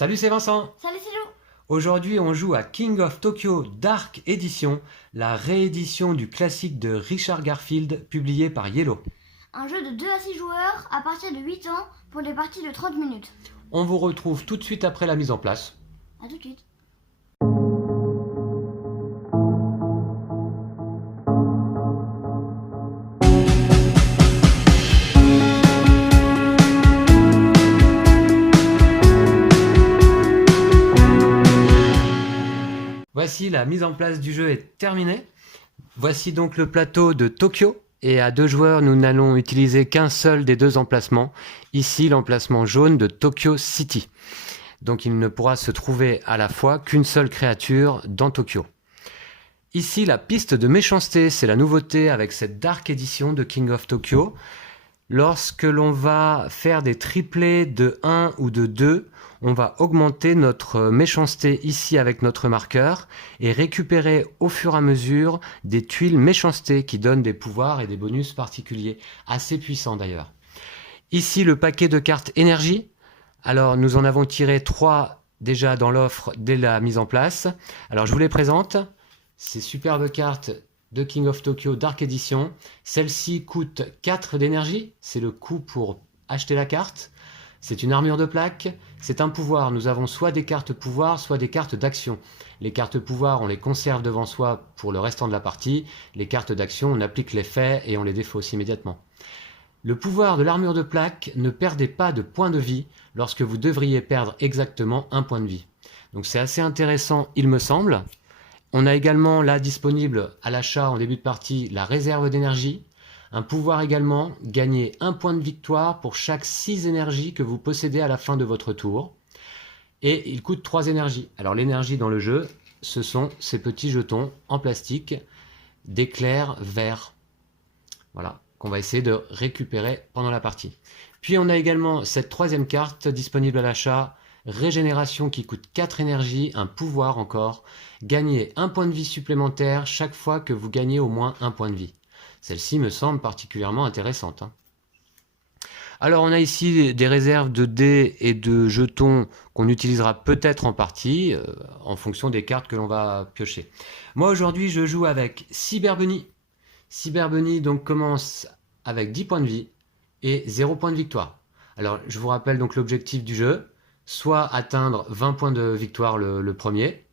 Salut, c'est Vincent. Salut Silou. Aujourd'hui, on joue à King of Tokyo Dark Edition, la réédition du classique de Richard Garfield publié par Yellow. Un jeu de 2 à 6 joueurs à partir de 8 ans pour des parties de 30 minutes. On vous retrouve tout de suite après la mise en place. A tout de suite. Voici, la mise en place du jeu est terminée. Voici donc le plateau de Tokyo. Et à 2 joueurs, nous n'allons utiliser qu'un seul des 2 emplacements. Ici, l'emplacement jaune de Tokyo City. Donc il ne pourra se trouver à la fois qu'une seule créature dans Tokyo. Ici, la piste de méchanceté, c'est la nouveauté avec cette Dark Edition de King of Tokyo. Lorsque l'on va faire des triplés de 1 ou de 2, on va augmenter notre méchanceté ici avec notre marqueur et récupérer au fur et à mesure des tuiles méchanceté qui donnent des pouvoirs et des bonus particuliers, assez puissants d'ailleurs. Ici, le paquet de cartes énergie. Alors, nous en avons tiré 3 déjà dans l'offre dès la mise en place. Alors, je vous les présente. Ces superbes cartes de King of Tokyo Dark Edition. Celle-ci coûte 4 d'énergie. C'est le coût pour acheter la carte. C'est une armure de plaque. C'est un pouvoir. Nous avons soit des cartes pouvoir, soit des cartes d'action. Les cartes pouvoir, on les conserve devant soi pour le restant de la partie. Les cartes d'action, on applique l'effet et on les défausse immédiatement. Le pouvoir de l'armure de plaque, ne perdez pas de points de vie lorsque vous devriez perdre exactement un point de vie. Donc c'est assez intéressant, il me semble. On a également là disponible à l'achat en début de partie la réserve d'énergie. Un pouvoir également, gagner un point de victoire pour chaque 6 énergies que vous possédez à la fin de votre tour. Et il coûte 3 énergies. Alors l'énergie dans le jeu, ce sont ces petits jetons en plastique d'éclairs verts. Voilà, qu'on va essayer de récupérer pendant la partie. Puis on a également cette 3e carte disponible à l'achat, régénération qui coûte 4 énergies, un pouvoir encore, gagner un point de vie supplémentaire chaque fois que vous gagnez au moins un point de vie. Celle-ci me semble particulièrement intéressante. Alors on a ici des réserves de dés et de jetons qu'on utilisera peut-être en partie, en fonction des cartes que l'on va piocher. Moi aujourd'hui je joue avec Cyber Bunny. Cyber Bunny donc commence avec 10 points de vie et 0 points de victoire. Alors je vous rappelle donc l'objectif du jeu, soit atteindre 20 points de victoire le premier,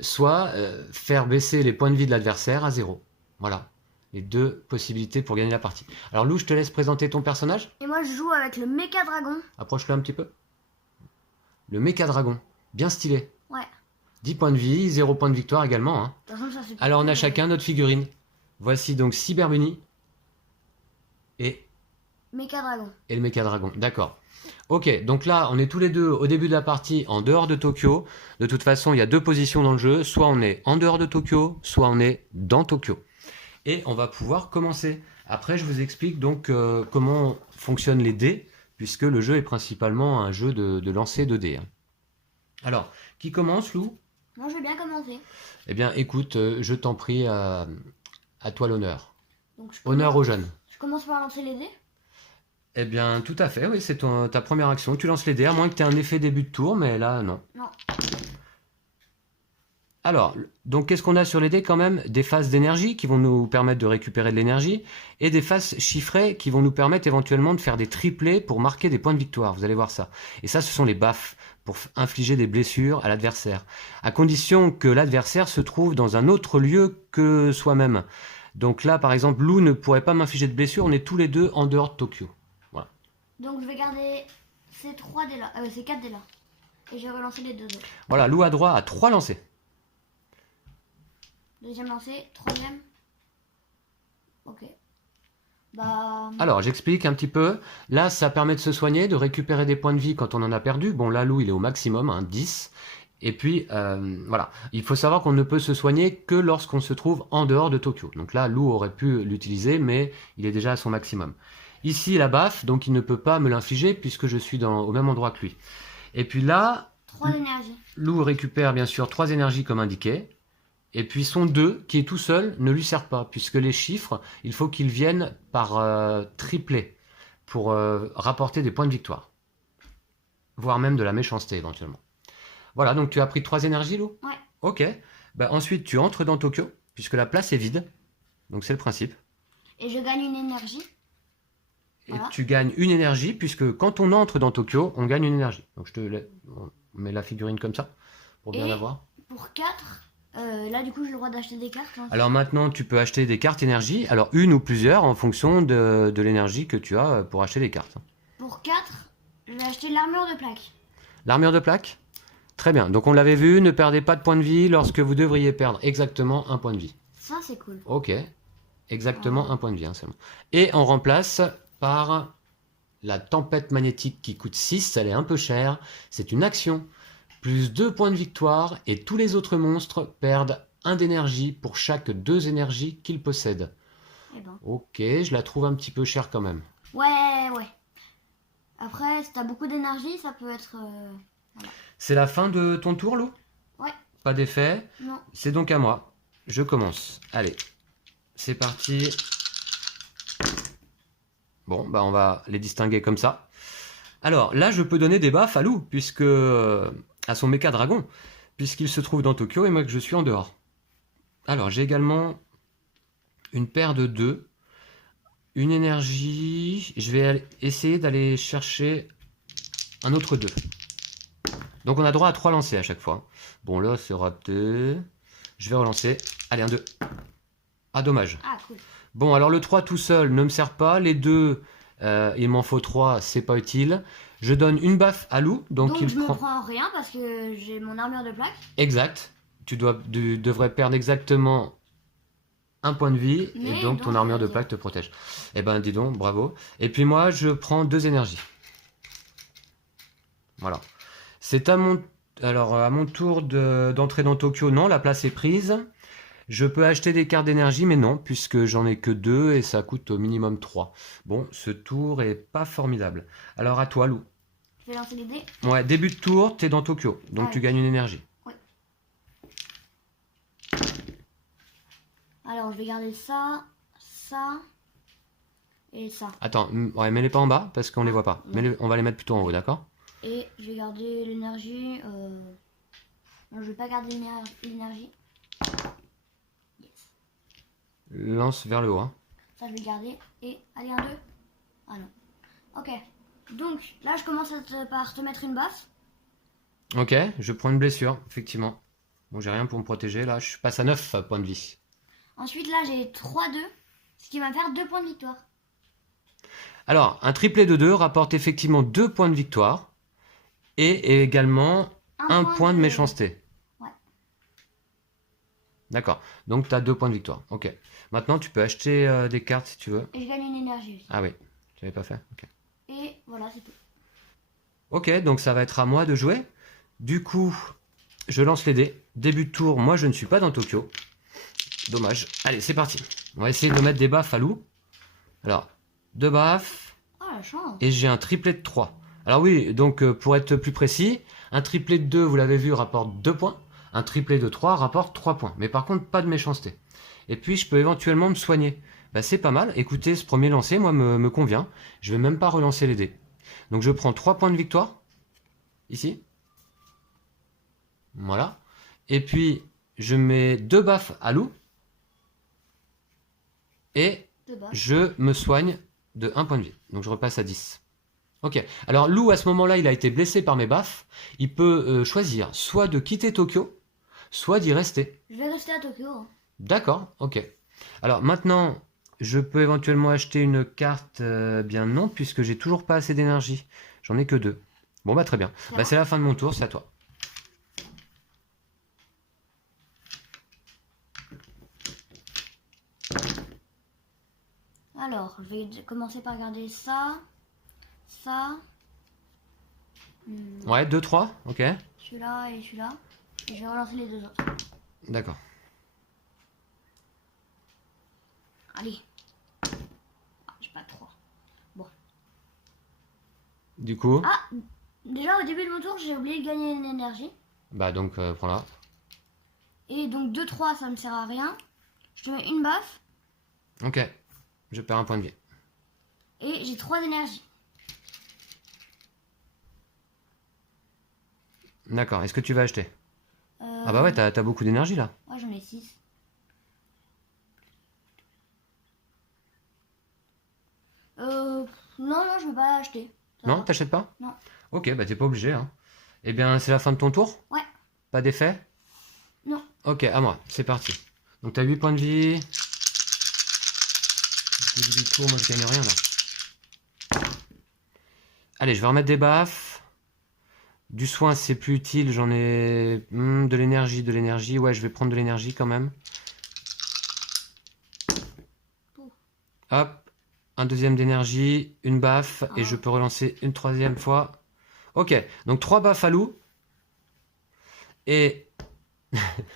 soit faire baisser les points de vie de l'adversaire à 0. Voilà, les 2 possibilités pour gagner la partie. Alors Lou, je te laisse présenter ton personnage. Et moi je joue avec le Mecha Dragon. Approche-le un petit peu. Le Mecha Dragon, bien stylé. Ouais. 10 points de vie, 0 points de victoire également. Hein. De toute façon, ça, c'est Alors on a pas- chacun notre figurine. Voici donc Cyber Bunny et Mecha Dragon. le Mecha Dragon, d'accord. Ok, donc là, on est tous les deux au début de la partie en dehors de Tokyo. De toute façon, il y a 2 positions dans le jeu. Soit on est en dehors de Tokyo, soit on est dans Tokyo. Et on va pouvoir commencer. Après, je vous explique donc comment fonctionnent les dés, puisque le jeu est principalement un jeu de lancer de dés. Alors, qui commence, Lou? Moi je vais bien commencer. Eh bien, écoute, je t'en prie, à toi l'honneur. Donc, Honneur aux jeunes. Je commence par lancer les dés. Eh bien, tout à fait, oui, c'est ta première action. Tu lances les dés, à moins que tu aies un effet début de tour, mais là, non. Non. Alors, donc qu'est-ce qu'on a sur les dés quand même? Des phases d'énergie qui vont nous permettre de récupérer de l'énergie, et des phases chiffrées qui vont nous permettre éventuellement de faire des triplés pour marquer des points de victoire, vous allez voir ça. Et ça, ce sont les baffes, pour infliger des blessures à l'adversaire, à condition que l'adversaire se trouve dans un autre lieu que soi-même. Donc là, par exemple, Lou ne pourrait pas m'infliger de blessures, on est tous les deux en dehors de Tokyo. Voilà. Donc je vais garder ces 3 dés là. Ces 4 dés là. Et je vais relancer les 2 autres. Voilà, Lou a droit à 3 lancers. Deuxième lancé, troisième. Ok. Bah. Alors, j'explique un petit peu. Là, ça permet de se soigner, de récupérer des points de vie quand on en a perdu. Bon, là, Lou, il est au maximum, hein, 10. Et puis, voilà. Il faut savoir qu'on ne peut se soigner que lorsqu'on se trouve en dehors de Tokyo. Donc là, Lou aurait pu l'utiliser, mais il est déjà à son maximum. Ici, la baffe, donc il ne peut pas me l'infliger puisque je suis au même endroit que lui. Et puis là, 3 d'énergie. Lou récupère bien sûr 3 énergies comme indiqué. Et puis son 2, qui est tout seul, ne lui sert pas, puisque les chiffres, il faut qu'ils viennent par triplé, pour rapporter des points de victoire. voire même de la méchanceté éventuellement. Voilà, donc tu as pris 3 énergies, Lou? Ouais. Ok. Bah, ensuite, tu entres dans Tokyo, puisque la place est vide. Donc c'est le principe. Et je gagne une énergie. Et Voilà. tu gagnes une énergie, puisque quand on entre dans Tokyo, on gagne une énergie. Donc on met la figurine comme ça, pour bien Et la voir. pour 4, là du coup j'ai le droit d'acheter des cartes. Hein. Alors maintenant, tu peux acheter des cartes énergie, alors une ou plusieurs, en fonction de l'énergie que tu as pour acheter les cartes. Pour 4, je vais acheter l'armure de plaque. L'armure de plaque? Très bien. Donc on l'avait vu, ne perdez pas de points de vie lorsque vous devriez perdre exactement un point de vie. Ça c'est cool. Ok. Exactement un point de vie, hein, c'est bon. Et on remplace par la tempête magnétique qui coûte 6, elle est un peu chère. C'est une action. Plus 2 points de victoire et tous les autres monstres perdent 1 d'énergie pour chaque 2 énergies qu'ils possèdent. Eh ben. Ok, je la trouve un petit peu chère quand même. Ouais. Après, si t'as beaucoup d'énergie, ça peut être... voilà. C'est la fin de ton tour, Lou? Ouais. Pas d'effet. Non. C'est donc à moi. Je commence. Allez. C'est parti. Bon, bah on va les distinguer comme ça. Alors là, je peux donner des baffes à Lou, puisque à son méca dragon, puisqu'il se trouve dans Tokyo et moi que je suis en dehors. Alors j'ai également une paire de 2, une énergie. Je vais essayer d'aller chercher un autre 2. Donc on a droit à 3 lancers à chaque fois. Bon là c'est raté. Je vais relancer. Allez, un 2. Ah dommage. Ah cool. Bon, alors le 3 tout seul ne me sert pas. Les 2, il m'en faut 3, c'est pas utile. Je donne une baffe à Lou. Donc il je prend... me prends rien parce que j'ai mon armure de plaque. Exact. Tu devrais perdre exactement un point de vie. Mais et donc ton armure de plaque te protège. Eh ben dis donc, bravo. Et puis moi, je prends 2 énergies. Voilà. C'est à mon... Alors, à mon tour d'entrer dans Tokyo. Non, la place est prise. Je peux acheter des cartes d'énergie, mais non, puisque j'en ai que 2 et ça coûte au minimum 3. Bon, ce tour est pas formidable. Alors à toi, Lou. Je vais lancer les dés. Ouais, début de tour, t'es dans Tokyo, donc tu gagnes une énergie. Oui. Alors, je vais garder ça, ça et ça. Attends, ouais, mets-les pas en bas, parce qu'on les voit pas. On va les mettre plutôt en haut, d'accord? Et je vais garder l'énergie. Non, je vais pas garder l'énergie. Lance vers le haut. Hein. Ça, je vais garder. Et allez, un 2. Ah non. Ok. Donc, là, je commence par te mettre une baffe. Ok, je prends une blessure, effectivement. Bon, j'ai rien pour me protéger, là. Je passe à 9 points de vie. Ensuite, là, j'ai 3-2. Ce qui va me faire 2 points de victoire. Alors, un triplé de 2 rapporte effectivement 2 points de victoire. Et également un point de méchanceté. Ouais. D'accord. Donc, tu as 2 points de victoire. Ok. Maintenant, tu peux acheter des cartes si tu veux. Et je gagne une énergie aussi. Ah oui, tu l'avais pas fait. Ok. Et voilà, c'est tout. Ok, donc ça va être à moi de jouer. Du coup, je lance les dés. Début de tour, moi je ne suis pas dans Tokyo. Dommage. Allez, c'est parti. On va essayer de mettre des baffes à Lou. Alors, 2 baffes. Oh, la chance. Et j'ai un triplet de 3. Alors oui, donc pour être plus précis, un triplet de 2, vous l'avez vu, rapporte 2 points. Un triplet de 3 rapporte 3 points. Mais par contre, pas de méchanceté. Et puis, je peux éventuellement me soigner. Bah, c'est pas mal. Écoutez, ce premier lancer, moi, me convient. Je vais même pas relancer les dés. Donc, je prends 3 points de victoire. Ici. Voilà. Et puis, je mets 2 baffes à Lou. Et je me soigne de 1 point de vie. Donc, je repasse à 10. Ok. Alors, Lou, à ce moment-là, il a été blessé par mes baffes. Il peut choisir soit de quitter Tokyo, soit d'y rester. Je vais rester à Tokyo. Hein. D'accord, ok. Alors maintenant, je peux éventuellement acheter une carte, bien non, puisque j'ai toujours pas assez d'énergie. J'en ai que 2. Bon bah très bien. Bah, c'est la fin de mon tour, c'est à toi. Alors, je vais commencer par regarder ça, ça. Ouais, 2, 3, ok. Celui-là et celui-là. Et je vais relancer les 2 autres. D'accord. Allez. Ah, j'ai pas 3. Bon. Du coup, Ah, déjà au début de mon tour, j'ai oublié de gagner une énergie. bah donc prends-la. Et donc 2-3, ça me sert à rien. Je te mets une baffe. Ok, je perds un point de vie. Et j'ai 3 d'énergie. D'accord, est-ce que tu vas acheter? Euh, Ah bah ouais, t'as beaucoup d'énergie là. Ouais, j'en ai 6. Non, non, je veux pas acheter. Ça Non, va. t'achètes pas? Non. Ok, bah t'es pas obligé, hein. Eh bien, c'est la fin de ton tour? Ouais. Pas d'effet? Non. Ok, à moi, c'est parti. Donc t'as 8 points de vie. Début du tour, moi je gagne rien là. Allez, je vais remettre des baffes. Du soin, c'est plus utile, j'en ai... de l'énergie, de l'énergie. Ouais, je vais prendre de l'énergie quand même. Pouf. Hop, un deuxième d'énergie, une baffe, et Ah. je peux relancer une troisième fois. Ok, donc 3 baffes à loup. Et,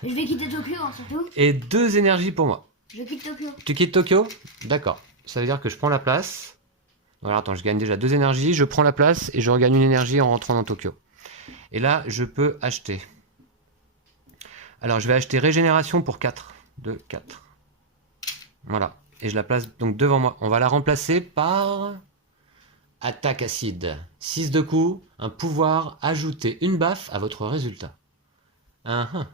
Je vais quitter Tokyo, hein, surtout. et 2 énergies pour moi. Je quitte Tokyo. Tu quittes Tokyo? D'accord. Ça veut dire que je prends la place. Voilà, attends, je gagne déjà 2 énergies, je prends la place et je regagne une énergie en rentrant dans Tokyo. Et là, je peux acheter. Alors, je vais acheter régénération pour 4. 2, 4. Voilà. Et je la place donc devant moi. On va la remplacer par... Attaque acide. 6 de coups, un pouvoir, ajouter une baffe à votre résultat. Ah, ah.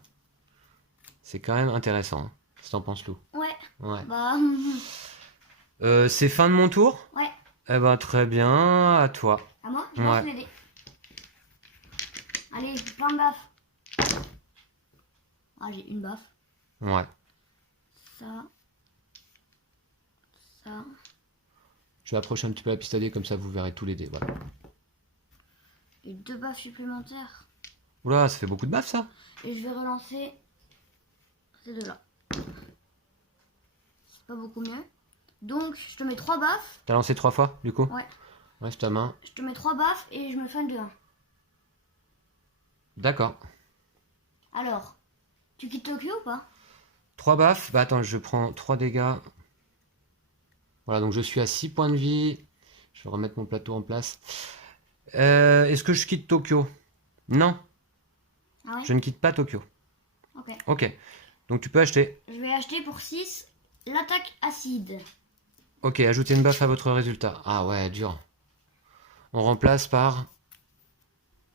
C'est quand même intéressant. Hein. Qu'est-ce que t'en penses, Lou? Ouais. Ouais. Bah. C'est fin de mon tour? Ouais. Eh ben, très bien. À toi. À moi, je Ouais. lance les dés. Allez, plein de baffes. Ah, j'ai une baffe. Ouais. Ça. Ça. Je vais approcher un petit peu la piste à dés, comme ça vous verrez tous les dés. Voilà. Et 2 baffes supplémentaires. Oula, ça fait beaucoup de baffes, ça? Et je vais relancer ces deux-là. C'est pas beaucoup mieux. Donc, je te mets 3 baffes. T'as lancé 3 fois, du coup? Ouais. Reste ta main. Je te mets 3 baffes et je me fais un 2-1. D'accord. Alors, tu quittes Tokyo ou pas? 3 baffes. Bah attends, je prends 3 dégâts. Voilà, donc je suis à 6 points de vie. Je vais remettre mon plateau en place. Est-ce que je quitte Tokyo? Non, Ah ouais? je ne quitte pas Tokyo. Ok. Ok. Donc tu peux acheter. Je vais acheter pour 6 l'attaque acide. Ok, ajoutez une baffe à votre résultat. Ah ouais, dur. On remplace par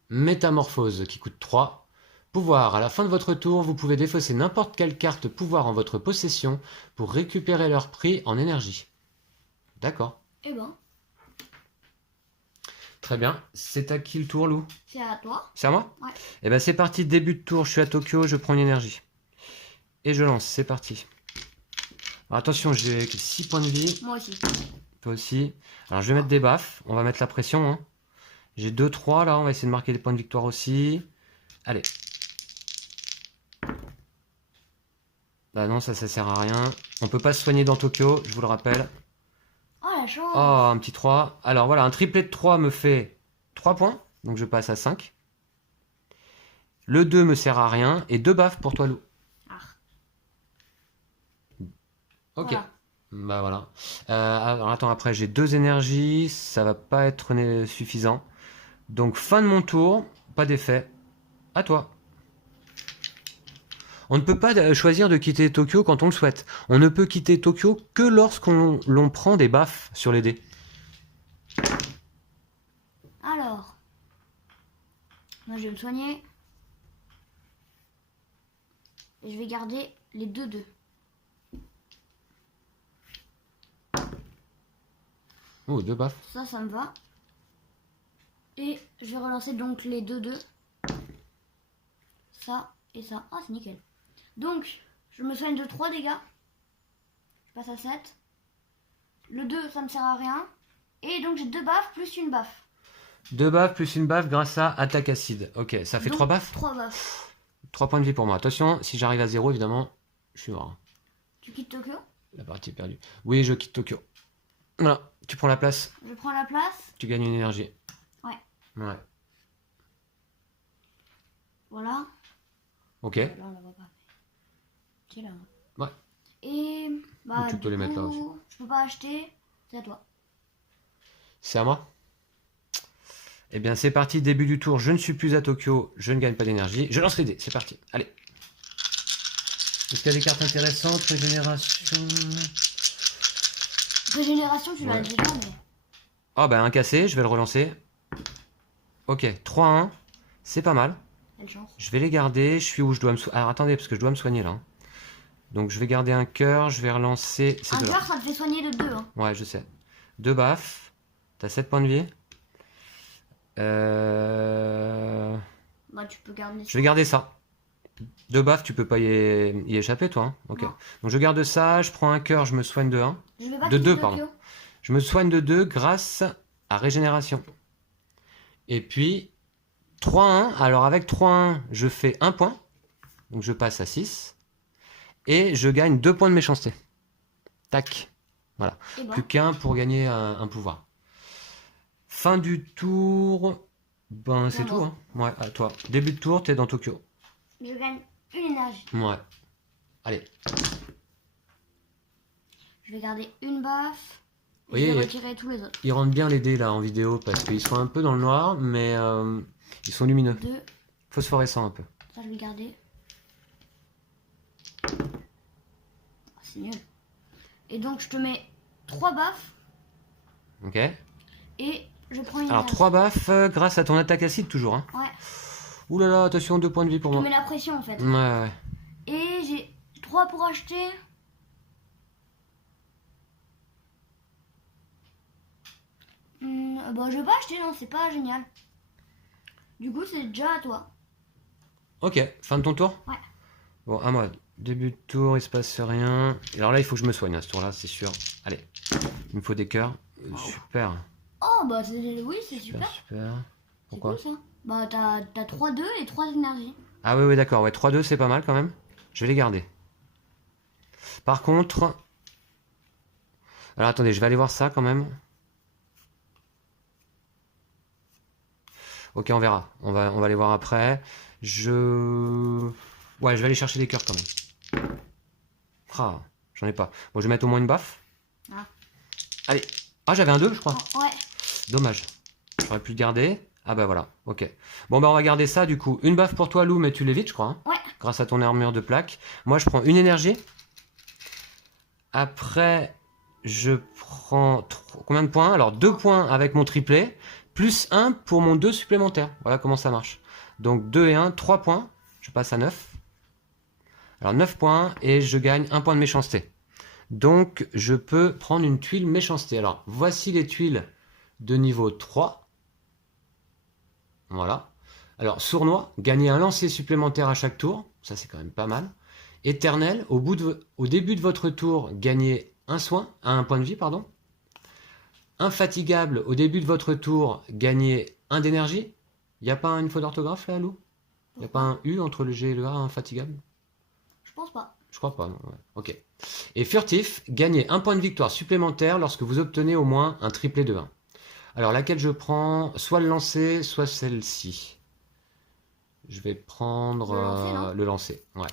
Métamorphose qui coûte 3. Pouvoir, à la fin de votre tour, vous pouvez défausser n'importe quelle carte pouvoir en votre possession pour récupérer leur prix en énergie. D'accord. Eh ben, Très bien. C'est à qui le tour, Lou? c'est à toi. C'est à moi? Ouais. Eh ben c'est parti, début de tour, je suis à Tokyo, je prends une énergie. Et je lance, c'est parti. Alors attention, j'ai 6 points de vie, Moi aussi. toi aussi. Alors je vais mettre des baffes, on va mettre la pression. Hein. J'ai 2-3 là, on va essayer de marquer des points de victoire aussi. Allez. Bah non, ça sert à rien. On peut pas se soigner dans Tokyo, je vous le rappelle. Oh la chance. Oh, un petit 3. Alors voilà, un triplet de 3 me fait 3 points, donc je passe à 5. Le 2 me sert à rien, et 2 baffes pour toi, Lou. Ah. Ok. Voilà. Bah voilà. Alors attends, après j'ai 2 énergies, ça va pas être suffisant. Donc fin de mon tour, pas d'effet. À toi. On ne peut pas choisir de quitter Tokyo quand on le souhaite. On ne peut quitter Tokyo que lorsqu'on l'on prend des baffes sur les dés. Alors, moi je vais me soigner. Et je vais garder les 2-2. Oh, 2 baffes. Ça me va. Et je vais relancer donc les 2-2. Ça et ça. Ah, c'est nickel. Donc, je me soigne de 3 dégâts. Je passe à 7. Le 2, ça me sert à rien. Et donc, j'ai 2 baffes plus une baffe. 2 baffes plus une baffe grâce à attaque acide. Ok, ça fait Donc, 3 baffes. 3 baffes. 3 points de vie pour moi. Attention, si j'arrive à 0, évidemment, je suis mort. Tu quittes Tokyo? La partie est perdue. Oui, je quitte Tokyo. Voilà, tu prends la place, Je prends la place. tu gagnes une énergie. Ouais. Ouais. Voilà. Ok. Là, on la voit pas. Qui est là? Ouais. Et bah, Tu peux du les mettre là coup, aussi. je peux pas acheter. C'est à toi. C'est à moi? Eh bien, c'est parti, début du tour. Je ne suis plus à Tokyo, je ne gagne pas d'énergie. Je lance les dés, c'est parti. Allez. Est-ce qu'il y a des cartes intéressantes? Régénération. Régénération, tu l'as Ouais. déjà, mais. Ah, bah, un cassé, je vais le relancer. Ok, 3-1. C'est pas mal. Quelle chance. Je vais les garder. Je suis où je dois me soigner. Alors attendez, parce que je dois me soigner là. Hein. Donc je vais garder un cœur. Je vais relancer ces Un deux-là. cœur, ça te fait soigner de 2. Hein. Ouais, je sais. 2 baffes. T'as 7 points de vie. Bah, tu peux garder Je ça. vais garder ça. 2 baffes, tu peux pas y échapper, toi. Hein, ok. Non. Donc je garde ça. Je prends un cœur. Je me soigne de 1. Je vais pas De quitter 2, Tokyo. pardon. Je me soigne de 2 grâce à régénération. Et puis, 3-1. Alors avec 3-1, je fais 1 point. Donc je passe à 6. Et je gagne 2 points de méchanceté. Tac. Voilà. Et ben, Plus qu'un pour gagner un pouvoir. Fin du tour. Ben c'est Non, tout. bon. Hein. Ouais, à toi. Début de tour, t'es dans Tokyo. je gagne une énergie. Ouais. Allez. Je vais garder une baffe. Et Oui, je vais et- retirer tous les autres. Ils rendent bien les dés là en vidéo parce qu'ils sont un peu dans le noir, mais ils sont lumineux. 2. Phosphorescents un peu. Ça, je vais garder. Ah, c'est nul. Et donc, je te mets 3 baffes. Ok. Et je prends une Alors énergie. 3 baffes grâce à ton attaque acide toujours. Hein. Ouais. Ouh là là, attention, 2 points de vie pour Je te moi. mets la pression en fait. Ouais, ouais. Et j'ai 3 pour acheter. Bah, je vais pas acheter, non, c'est pas génial. Du coup, c'est déjà à toi. Ok, fin de ton tour. Ouais. Bon, à moi. Début de tour, il se passe rien. Et alors là, il faut que je me soigne à ce tour-là, c'est sûr. Allez, il me faut des cœurs. Super. Oh, bah, oui, c'est super. Super. C'est Pourquoi cool ça. Bah, t'as 3-2 et 3 énergies. Ah oui, oui, d'accord. Ouais, 3-2, c'est pas mal quand même. Je vais les garder. Par contre... Alors attendez, je vais aller voir ça quand même. Ok, on verra. On va aller voir après. Ouais, je vais aller chercher des cœurs quand même. Ah, j'en ai pas. Bon, je vais mettre au moins une baffe. Ah. Allez. Ah, j'avais un 2, je crois. Oh, ouais. Dommage. J'aurais pu le garder. Ah bah voilà, ok. Bon bah on va garder ça du coup. Une baffe pour toi Lou, mais tu l'évites je crois. Hein, Ouais. grâce à ton armure de plaque. Moi je prends une énergie. Après je prends combien de points? Alors 2 points avec mon triplé. Plus 1 pour mon 2 supplémentaire. Voilà comment ça marche. Donc 2 et 1, 3 points. Je passe à 9. Alors 9 points et je gagne 1 point de méchanceté. Donc je peux prendre une tuile méchanceté. Alors voici les tuiles de niveau 3. Voilà. Alors, sournois, gagner un lancer supplémentaire à chaque tour. Ça, c'est quand même pas mal. Éternel, au début de votre tour, gagnez un point de vie, pardon. Infatigable, au début de votre tour, gagnez 1 d'énergie. Il n'y a pas une faute d'orthographe là, Lou? Il n'y a pas un U entre le G et le A, infatigable? Je pense pas. Je crois pas, non. Ouais. Ok. Et furtif, gagnez 1 point de victoire supplémentaire lorsque vous obtenez au moins un triplé de 1. Alors, laquelle je prends? Soit le lancer, soit celle-ci. Je vais prendre le lancer. Ouais.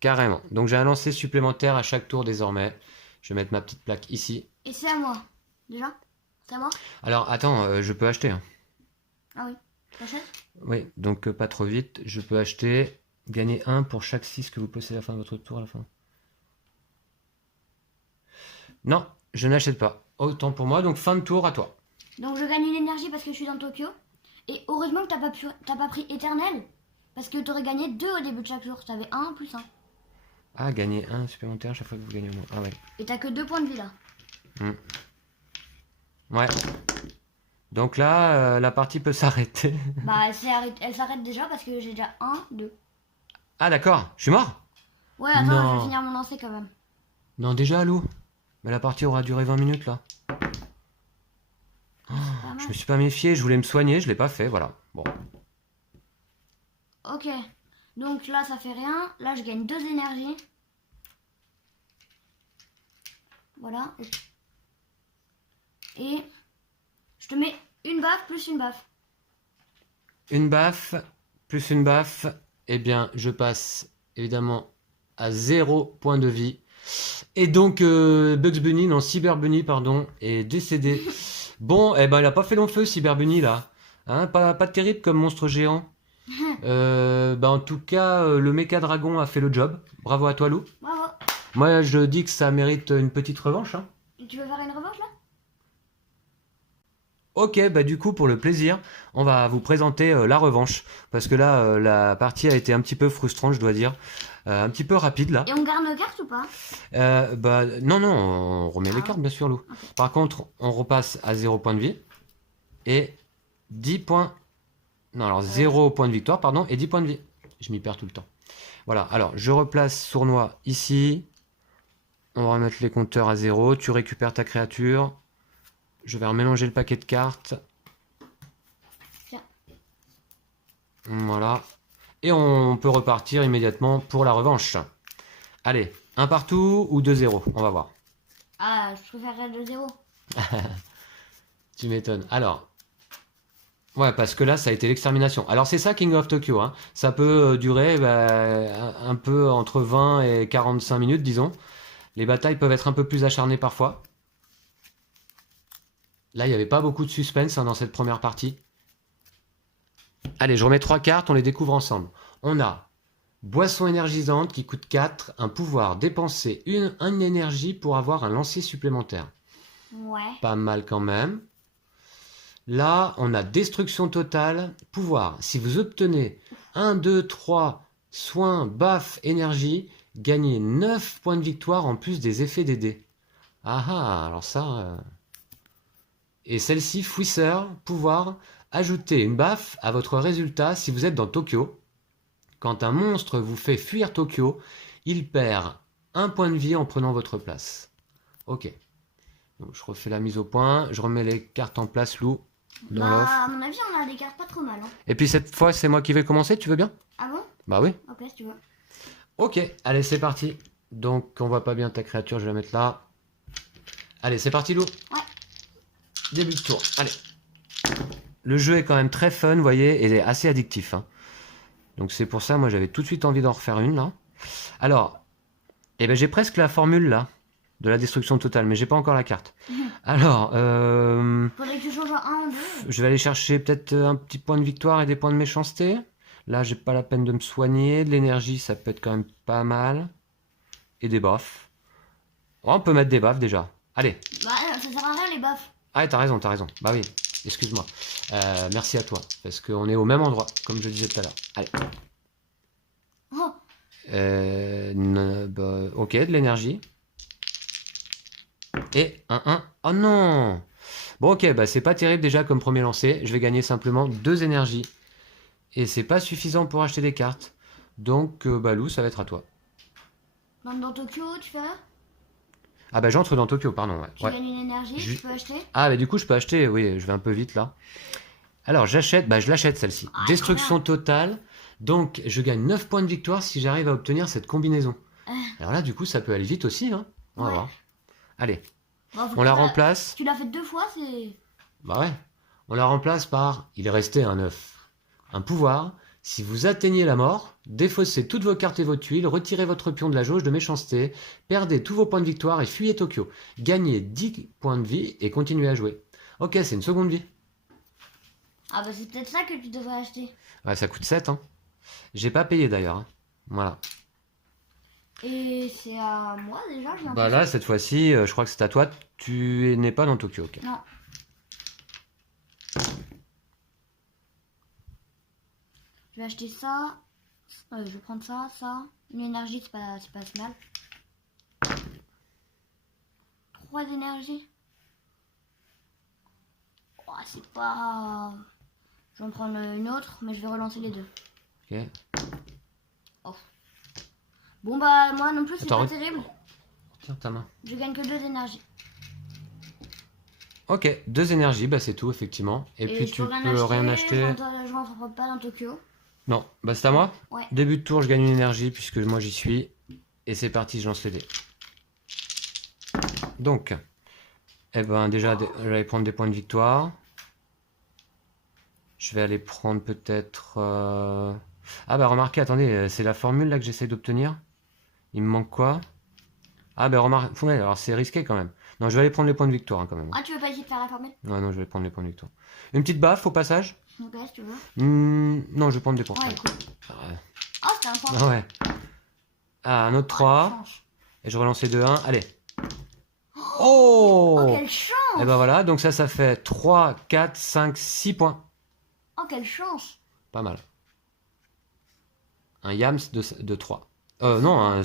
Carrément. Donc, j'ai un lancer supplémentaire à chaque tour désormais. Je vais mettre ma petite plaque ici. Et c'est à moi. Déjà? C'est à moi? Alors, attends, je peux acheter. Hein. Ah oui. T'achètes? Oui, donc pas trop vite. Je peux acheter. Gagner 1 pour chaque 6 que vous possédez à la fin de votre tour à la fin. Non, je n'achète pas. Autant pour moi. Donc, fin de tour à toi. Donc je gagne une énergie parce que je suis dans Tokyo. Et heureusement que t'as pas pris éternel. Parce que t'aurais gagné 2 au début de chaque jour. T'avais 1 plus 1. Ah, gagner 1 supplémentaire chaque fois que vous gagnez au moins. Ah ouais. Et t'as que 2 points de vie là. Ouais. Donc là, la partie peut s'arrêter. Bah elle s'arrête déjà parce que j'ai déjà 1, 2. Ah d'accord, je suis mort? Ouais, attends, Non. je vais finir mon lancer quand même. Non, déjà, Lou. Mais la partie aura duré 20 minutes, là. Pas mal. Je me suis pas méfié, je voulais me soigner, je l'ai pas fait, voilà. Bon. Ok. Donc là ça fait rien. Là je gagne 2 énergies. Voilà. Et je te mets une baffe plus une baffe. Une baffe, plus une baffe, eh bien, je passe, évidemment, à 0 point de vie. Et donc, Bugs Bunny, non, Cyber Bunny, pardon, est décédé. Bon, eh ben, il a pas fait long feu, Cyber Bunny, là. Hein, pas terrible comme monstre géant. En tout cas, le méca dragon a fait le job. Bravo à toi, Lou. Bravo. Moi, je dis que ça mérite une petite revanche. Hein. Tu veux faire une revanche là? Ok, bah du coup, pour le plaisir, on va vous présenter la revanche. Parce que là, la partie a été un petit peu frustrante, je dois dire. Un petit peu rapide, là. Et on garde nos cartes ou pas? Bah non, non, on remet les Ah. cartes, bien sûr, Lou. Ok. Par contre, on repasse à 0 point de vie. Et 10 points... Non, alors 0 point de victoire, pardon, et 10 points de vie. Je m'y perds tout le temps. Voilà, alors je replace sournois ici. On va remettre les compteurs à 0. Tu récupères ta créature. Je vais remélanger le paquet de cartes. Tiens. Voilà. Et on peut repartir immédiatement pour la revanche. Allez, un partout ou 2-0, on va voir. Ah, je préférerais le 0. Tu m'étonnes. Alors, ouais, parce que là, ça a été l'extermination. Alors, c'est ça, King of Tokyo. Hein. Ça peut durer un peu entre 20 et 45 minutes, disons. Les batailles peuvent être un peu plus acharnées parfois. Là, il n'y avait pas beaucoup de suspense dans cette première partie. Allez, je remets 3 cartes, on les découvre ensemble. On a boisson énergisante qui coûte 4, un pouvoir, dépenser une énergie pour avoir un lancer supplémentaire. Ouais. Pas mal quand même. Là, on a destruction totale, pouvoir. Si vous obtenez 1, 2, 3, soins, baf, énergie, gagnez 9 points de victoire en plus des effets des dés. Ah ah, alors ça... Et celle-ci, fouisseur, pouvoir, ajouter une baffe à votre résultat si vous êtes dans Tokyo. Quand un monstre vous fait fuir Tokyo, il perd 1 point de vie en prenant votre place. Ok. Donc, je refais la mise au point, je remets les cartes en place, Lou, dans l'offre. À mon avis, on a des cartes pas trop mal. Hein. Et puis cette fois, c'est moi qui vais commencer, tu veux bien? Ah bon? Bah oui. Ok, si tu veux. Ok, allez, c'est parti. Donc, on voit pas bien ta créature, je vais la mettre là. Allez, c'est parti, Lou. Ouais. Début de tour, allez. Le jeu est quand même très fun, vous voyez, et est assez addictif. Hein. Donc c'est pour ça, moi, j'avais tout de suite envie d'en refaire une, là. Alors, eh ben, j'ai presque la formule, là, de la destruction totale, mais j'ai pas encore la carte. Alors, Faudrait que tu changes un ou deux. je vais aller chercher peut-être un petit point de victoire et des points de méchanceté. Là, j'ai pas la peine de me soigner. De l'énergie, ça peut être quand même pas mal. Et des buffs. Oh, on peut mettre des buffs déjà. Allez. Bah, ça sert à rien les buffs. Ah, t'as raison, t'as raison. Bah oui, excuse-moi. Merci à toi, parce qu'on est au même endroit, comme je disais tout à l'heure. Allez. Oh, Ok, de l'énergie. Et un 1. Oh non! Bon, ok, bah c'est pas terrible déjà comme premier lancer. Je vais gagner simplement 2 énergies. Et c'est pas suffisant pour acheter des cartes. Donc, Lou, ça va être à toi. dans Tokyo, tu fais? Ah bah j'entre dans Tokyo, pardon. Ouais. Tu Ouais. gagnes une énergie, Ju- tu peux acheter? Ah bah du coup je peux acheter, oui, je vais un peu vite là. Alors j'achète, bah je l'achète celle-ci. Ah, Destruction totale. Donc je gagne 9 points de victoire si j'arrive à obtenir cette combinaison. Alors là du coup ça peut aller vite aussi, hein. On va Ouais. voir. Allez, Bon, faut on la que tu remplace. Tu l'as fait 2 fois, c'est... Bah ouais. On la remplace par, il est resté un 9. Un pouvoir. Si vous atteignez la mort, défaussez toutes vos cartes et vos tuiles, retirez votre pion de la jauge de méchanceté, perdez tous vos points de victoire et fuyez Tokyo. Gagnez 10 points de vie et continuez à jouer. Ok, c'est une seconde vie. Ah bah c'est peut-être ça que tu devrais acheter. Ouais, ça coûte 7, hein. J'ai pas payé d'ailleurs. Hein. Voilà. Et c'est à moi déjà, j'ai Bah l'impression. là, cette fois-ci, je crois que c'est à toi. Tu n'es pas dans Tokyo, ok. Non. Je vais acheter ça. Je vais prendre ça, ça. Une énergie, c'est pas si mal. 3 énergies. Oh, c'est pas... Je vais en prendre une autre, mais je vais relancer les deux. Ok. Bon bah moi non plus c'est Attends, pas terrible. Tiens ta main. Je gagne que 2 énergies. Ok, 2 énergies, bah c'est tout, effectivement. Et puis je tu peux rien acheter. Je rentre pas dans Tokyo. Non, bah c'est à moi. Ouais. Début de tour, je gagne une énergie puisque moi j'y suis. Et c'est parti, je lance les dés. Donc, eh ben déjà, je vais aller prendre des points de victoire. Je vais aller prendre peut-être... Ah bah remarquez, attendez, c'est la formule là que j'essaie d'obtenir. Il me manque quoi? Ah bah remarquez, ouais, alors c'est risqué quand même. Non, je vais aller prendre les points de victoire hein, quand même. Ah tu veux pas essayer de faire la formule? Non, non, je vais prendre les points de victoire. Une petite baffe au passage? Ok si tu veux. Non, je vais prendre des points. Ouais cool. Ah, Oh c'était un point. ah ouais. Ah, un autre 3. Change. Et je relance les 2-1. Allez. Oh, Oh! quelle chance! Et ben voilà, donc ça fait 3, 4, 5, 6 points. Oh, quelle chance! Pas mal. Un yams de 3. Non,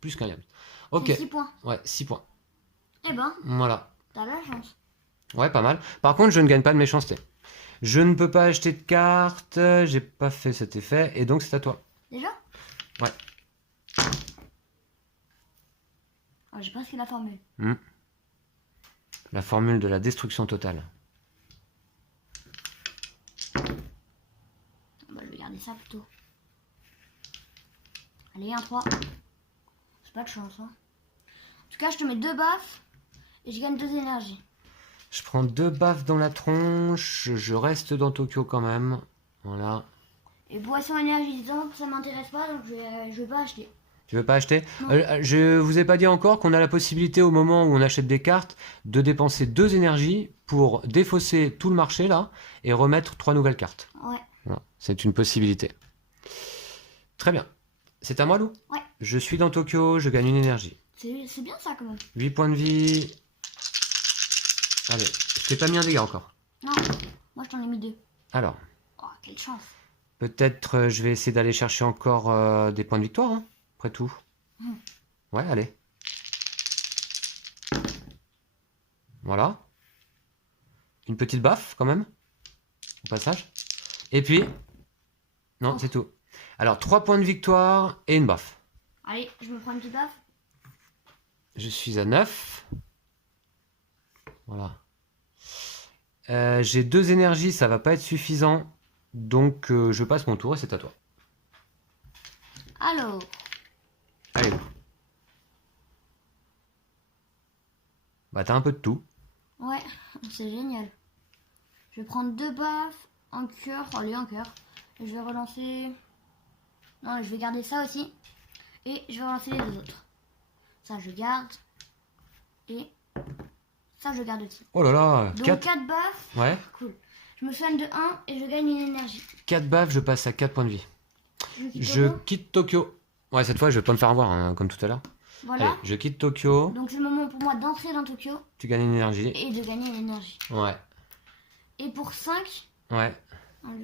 plus qu'un yams. Ok. C'est 6 points. Ouais, 6 points. Eh ben, Voilà. t'as la chance. Ouais, pas mal. Par contre, je ne gagne pas de méchanceté. Je ne peux pas acheter de cartes, j'ai pas fait cet effet, et donc c'est à toi. Déjà? Ouais. Oh, j'ai presque la formule. La formule de la destruction totale. Bah, je vais garder ça plutôt. Allez, un 3. C'est pas de chance, hein. En tout cas, je te mets 2 baffes et je gagne 2 énergies. Je prends 2 baffes dans la tronche, je reste dans Tokyo quand même. Voilà. Et boisson énergisante, ça m'intéresse pas, donc je vais pas acheter. Tu veux pas acheter? Non. Je vous ai pas dit encore qu'on a la possibilité au moment où on achète des cartes de dépenser 2 énergies pour défausser tout le marché là et remettre 3 nouvelles cartes. Ouais. Voilà. C'est une possibilité. Très bien. C'est à moi, Lou? Ouais. Je suis dans Tokyo, je gagne une énergie. C'est bien ça quand même. 8 points de vie. Allez, je t'ai pas mis un dégât encore. Non, moi je t'en ai mis 2. Alors, Oh, quelle chance. peut-être je vais essayer d'aller chercher encore des points de victoire, hein, après tout. Ouais, allez. Voilà. Une petite baffe quand même, au passage. Et puis, non, Oh. c'est tout. Alors, 3 points de victoire et une baffe. Allez, je me prends une petite baffe. Je suis à 9. Voilà. J'ai 2 énergies, ça va pas être suffisant. Donc, je passe mon tour et c'est à toi. Alors, Allez. Bah, t'as un peu de tout. ouais, c'est génial. Je vais prendre 2 baffes, un cœur, allez, un cœur. Et je vais relancer... Non, je vais garder ça aussi. Et je vais relancer les 2 autres. Ça, je garde. Et ça, je garde aussi. Oh là là, Donc 4. 4 baffes. Ouais. Cool. Je me soigne de 1 et je gagne une énergie. 4 baffes, je passe à 4 points de vie. Je quitte Je Tokyo. quitte Tokyo. Ouais, cette fois, je vais pas me faire avoir, hein, comme tout à l'heure. Voilà. Allez, je quitte Tokyo. Donc c'est le moment pour moi d'entrer dans Tokyo Tu gagnes une énergie. et de gagner une énergie. Ouais. Et pour 5, Ouais.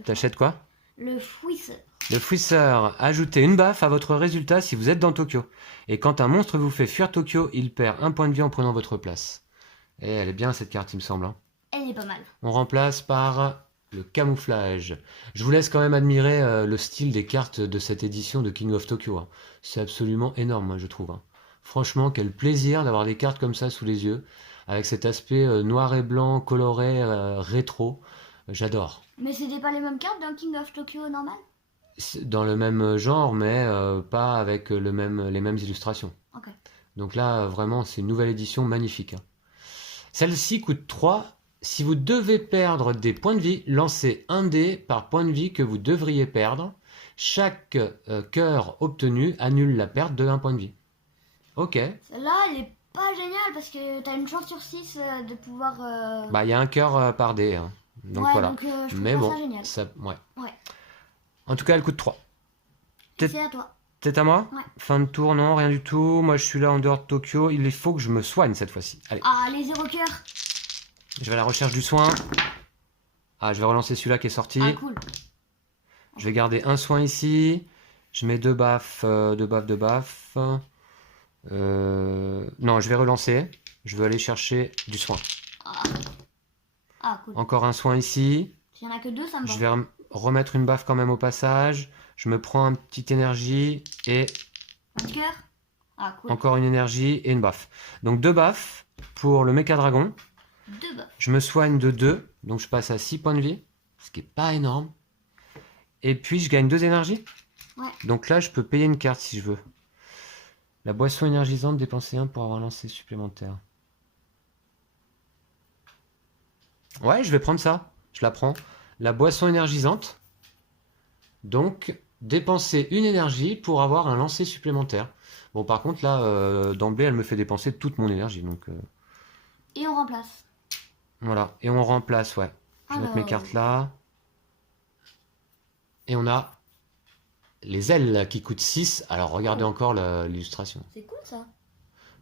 T'achètes quoi? le fouisseur. Le fouisseur. Ajoutez une baffe à votre résultat si vous êtes dans Tokyo. Et quand un monstre vous fait fuir Tokyo, il perd un point de vie en prenant votre place. Et elle est bien cette carte, il me semble, hein. Elle est pas mal. On remplace par le camouflage. Je vous laisse quand même admirer le style des cartes de cette édition de King of Tokyo, hein. C'est absolument énorme, moi, je trouve, hein. Franchement, quel plaisir d'avoir des cartes comme ça sous les yeux, avec cet aspect noir et blanc, coloré, rétro. J'adore. Mais c'était pas les mêmes cartes d'un King of Tokyo normal? C'est dans le même genre, mais pas avec les mêmes illustrations. Ok. Donc là, vraiment, c'est une nouvelle édition magnifique, hein. Celle-ci coûte 3. Si vous devez perdre des points de vie, lancez un dé par point de vie que vous devriez perdre. Chaque cœur obtenu annule la perte de 1 point de vie. Ok. Celle-là, elle est pas géniale parce que t'as une chance sur 6 de pouvoir... Bah, il y a un cœur par dé, hein. Donc ouais, voilà. donc je trouve Mais pas bon, ça génial. ouais. Ouais. En tout cas, elle coûte 3. Et c'est à toi. C'est à moi? Ouais. Fin de tour, non, rien du tout. Moi, je suis là en dehors de Tokyo. Il faut que je me soigne cette fois-ci. Allez, Ah, les 0 cœurs. je vais à la recherche du soin. Ah, je vais relancer celui-là qui est sorti. Ah, cool. Je vais garder un soin ici. Je mets 2 baffes, 2 baffes, 2 baffes. Non, je vais relancer. Je vais aller chercher du soin. Ah, ah cool. Encore un soin ici. S'il y en a que 2, ça me va. Je vais remettre une baffe quand même au passage. Je me prends une petite énergie et Un cœur. Ah, cool. encore une énergie et une baffe. Donc 2 baffes pour le méca dragon. 2 baffes. Je me soigne de 2, donc je passe à 6 points de vie, ce qui est pas énorme. Et puis je gagne 2 énergies. Ouais. Donc là, je peux payer une carte si je veux. La boisson énergisante, dépenser 1 pour avoir un lancer supplémentaire. Ouais, je vais prendre ça. Je la prends. La boisson énergisante. Donc, dépenser une énergie pour avoir un lancer supplémentaire. Bon, par contre, là, d'emblée, elle me fait dépenser toute mon énergie. Donc, Et on remplace. voilà. Et on remplace, ouais. Je vais mettre mes Alors. cartes là. Et on a les ailes qui coûtent 6. Alors, regardez encore l'illustration. C'est cool ça.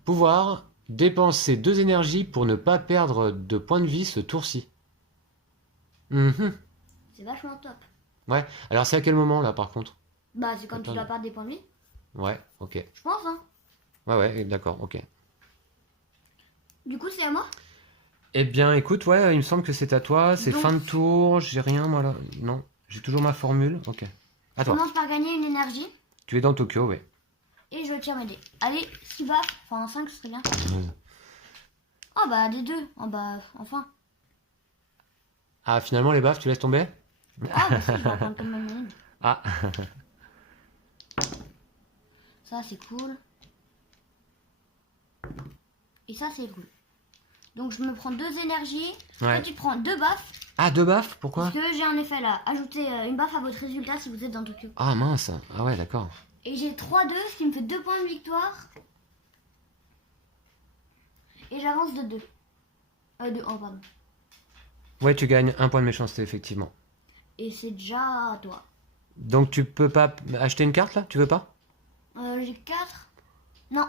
Pouvoir, Dépenser 2 énergies pour ne pas perdre de points de vie ce tour-ci. Mhm. C'est vachement top. Ouais. Alors c'est à quel moment là par contre? Bah, c'est quand Attends. tu dois perdre des points de vie. Ouais, ok. Je pense, hein. Ouais, d'accord, ok. Du coup, c'est à moi. Eh bien, écoute, ouais, il me semble que c'est à toi. C'est Donc- fin de tour. J'ai rien, moi là. Non, j'ai toujours ma formule. Ok. À Je toi. commence par gagner une énergie. Tu es dans Tokyo, ouais. Et je tire mes dés. Allez, 6 baffes. Enfin, 5, ce serait bien. Oh, bah, des 2. Oh, bah, enfin. Ah, finalement, les baffes, tu laisses tomber? Ah, bah, si, je vais en prendre quand même une. Ah, Ça, c'est cool. Et ça, c'est cool. Donc, je me prends 2 énergies. Toi, ouais. tu prends 2 baffes. Ah, 2 baffes, pourquoi? Parce que j'ai un effet là. Ajoutez une baffe à votre résultat si vous êtes dans Tokyo. Ah, mince. Ah ouais, d'accord. Et j'ai 3-2, ce qui me fait 2 points de victoire. Et j'avance de 2. Oh, pardon. Ouais, tu gagnes un point de méchanceté, effectivement. Et c'est déjà à toi. Donc, tu peux pas acheter une carte, là? Tu veux pas? J'ai 4. Non,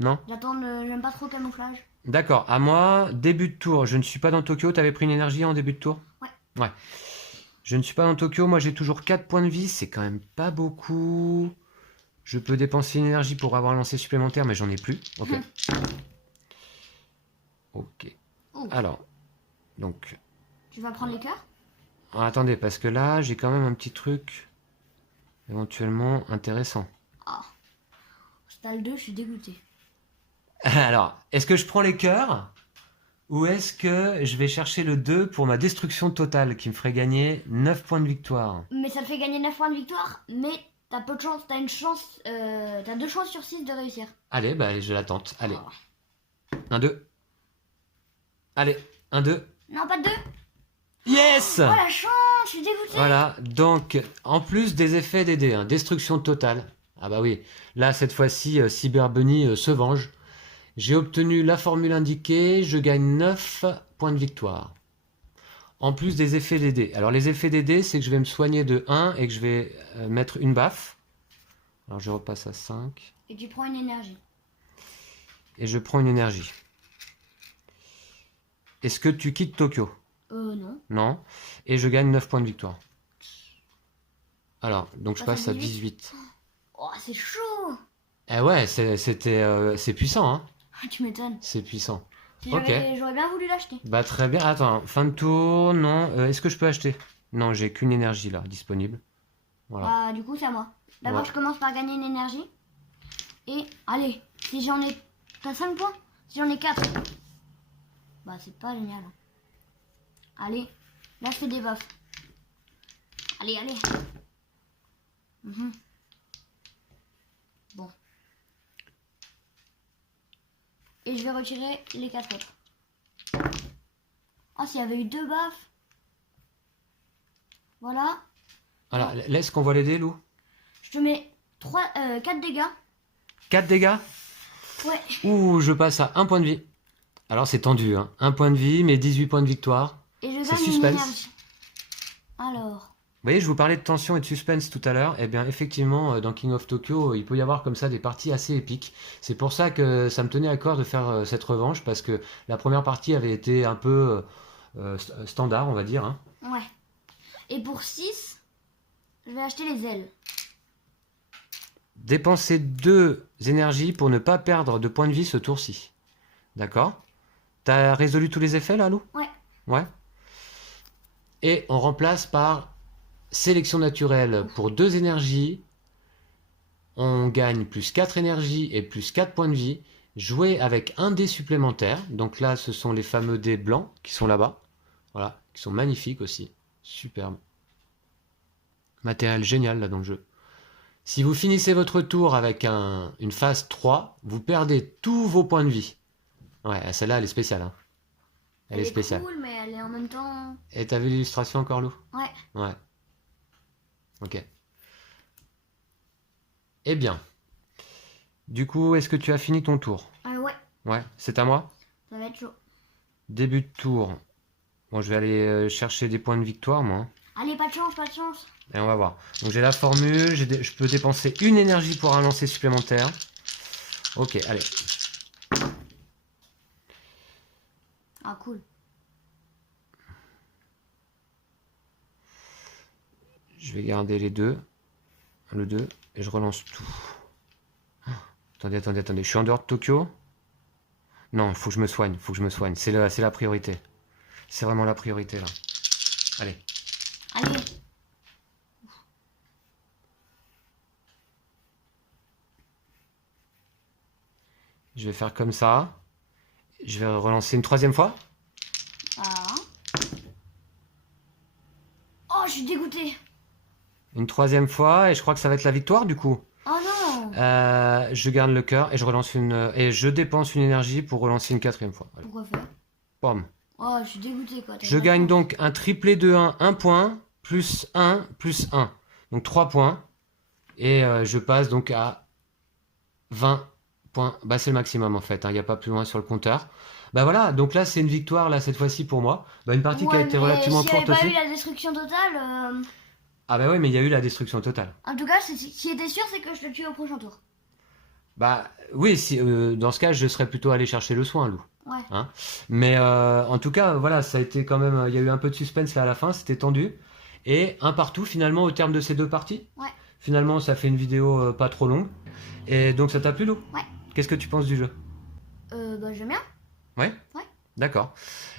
Non? j'attends, j'aime pas trop le camouflage. D'accord. À moi, début de tour. Je ne suis pas dans Tokyo. T'avais pris une énergie en début de tour? Ouais. Ouais. Je ne suis pas dans Tokyo. Moi, j'ai toujours 4 points de vie. C'est quand même pas beaucoup. Je peux dépenser une énergie pour avoir un lancer supplémentaire, mais j'en ai plus. Ok. Ok. Oh. Alors, donc... Tu vas prendre les cœurs? Ah, attendez, parce que là, j'ai quand même un petit truc éventuellement intéressant. Ah. C'est à le 2, je suis dégoûté. Alors, est-ce que je prends les cœurs ou est-ce que je vais chercher le 2 pour ma destruction totale qui me ferait gagner 9 points de victoire? Mais ça te fait gagner 9 points de victoire, mais t'as peu de chance, t'as une chance, t'as 2 chances sur 6 de réussir. Allez, bah, je la tente. Allez. Oh. 1, 2. Allez, 1, 2. Non, pas de 2. Yes! Oh la chance, je suis dégoûté. Voilà, donc, en plus des effets des dés, hein, destruction totale. Ah bah oui, là, cette fois-ci, Cyber Bunny se venge. J'ai obtenu la formule indiquée, je gagne 9 points de victoire. En plus des effets des dés. Alors, les effets des dés, c'est que je vais me soigner de 1 et que je vais mettre une baffe. Alors, je repasse à 5. Et tu prends une énergie. Et je prends une énergie. Est-ce que tu quittes Tokyo? Non. Non. Et je gagne 9 points de victoire. Alors, donc je Passe passe à à 18. Oh, c'est chaud. Eh ouais, c'est puissant, hein. Tu m'étonnes. C'est puissant. Si Ok. J'aurais bien voulu l'acheter. Bah très bien. Attends, fin de tour, non. Est-ce que je peux acheter? Non, j'ai qu'une énergie là, disponible. Voilà. Bah, du coup, c'est à moi. D'abord, Ouais. je commence par gagner une énergie. Et, allez, si j'en ai... T'as 5 points? Si j'en ai 4. Bah, c'est pas génial. Allez, là, je fais des buffs. Allez, allez. Mhm. Bon. Et je vais retirer les 4 autres. Oh, s'il y avait eu 2 buffs. Voilà. Alors, laisse qu'on voit les dés, Lou. Je te mets 4 dégâts. 4 dégâts. Ouais. Ouh, je passe à 1 point de vie. Alors c'est tendu, hein. 1 point de vie, mais 18 points de victoire. Et je C'est gagne une suspense. énergie. Alors. Vous voyez, je vous parlais de tension et de suspense tout à l'heure. Eh bien, effectivement, dans King of Tokyo, il peut y avoir comme ça des parties assez épiques. C'est pour ça que ça me tenait à cœur de faire cette revanche, parce que la première partie avait été un peu standard, on va dire, hein. Ouais. Et pour 6, je vais acheter les ailes. Dépenser 2 énergies pour ne pas perdre de points de vie ce tour-ci. D'accord? T'as résolu tous les effets là, Lou? Ouais. Ouais. Et on remplace par sélection naturelle pour 2 énergies. On gagne plus 4 énergies et plus 4 points de vie. Jouer avec un dé supplémentaire. Donc là, ce sont les fameux dés blancs qui sont là-bas. Voilà, qui sont magnifiques aussi. Superbe. Matériel génial là dans le jeu. Si vous finissez votre tour avec une phase 3, vous perdez tous vos points de vie. Ouais, celle-là, elle est spéciale, hein. Elle est spéciale. Cool, mais elle est en même temps... Et t'as vu l'illustration encore, Lou? Ouais. Ouais. Ok. Eh bien. Du coup, est-ce que tu as fini ton tour? Ouais, Ouais, c'est à moi? ça va être chaud. Début de tour. Bon, je vais aller chercher des points de victoire, moi, hein. Allez, pas de chance, pas de chance. Et on va voir. Donc j'ai la formule, je peux dépenser une énergie pour un lancer supplémentaire. Ok, allez. Ah, cool. Je vais garder les deux. Le 2. Et je relance tout. Attendez. Je suis en dehors de Tokyo. Non, il faut que je me soigne. C'est la priorité. C'est vraiment la priorité, là. Allez. Allez. Je vais faire comme ça. Je vais relancer une 3e fois. Ah. Oh, je suis dégoûtée. Une 3e fois. Et je crois que ça va être la victoire, du coup. Oh non. Je garde le cœur et je relance et je dépense une énergie pour relancer une 4e fois. Allez. Pourquoi faire? Bam. Oh, je suis dégoûtée, quoi. Je gagne donc un triplé de 1 point, plus 1, plus 1. Donc 3 points. Et je passe donc à 20 points. Bah, c'est le maximum en fait, hein. Il n'y a pas plus loin sur le compteur. Bah voilà, donc là c'est une victoire là cette fois-ci pour moi. Bah, une partie qui a été relativement courte courte aussi. s'il n'y avait pas eu la destruction totale... Ah bah ouais, mais il y a eu la destruction totale. En tout cas, ce qui était sûr, c'est que je le tue au prochain tour. Bah oui, si, dans ce cas je serais plutôt allé chercher le soin, Lou. Ouais. Hein, mais en tout cas, voilà, ça a été quand même... Il y a eu un peu de suspense là à la fin, c'était tendu. Et un partout finalement au terme de ces 2 parties. Ouais. Finalement ça fait une vidéo pas trop longue. Et donc ça t'a plu, Lou? Ouais. Qu'est-ce que tu penses du jeu? Bah j'aime bien. Ouais? Ouais. D'accord.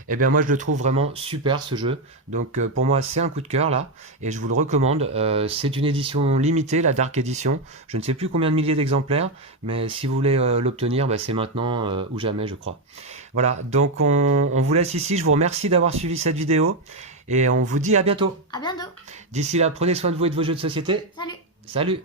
Eh bien moi je le trouve vraiment super ce jeu. Donc pour moi c'est un coup de cœur là. Et je vous le recommande. C'est une édition limitée, la Dark Edition. Je ne sais plus combien de milliers d'exemplaires. Mais si vous voulez l'obtenir, bah, c'est maintenant ou jamais je crois. Voilà, donc on vous laisse ici. Je vous remercie d'avoir suivi cette vidéo. Et on vous dit à bientôt. À bientôt. D'ici là, prenez soin de vous et de vos jeux de société. Salut. Salut!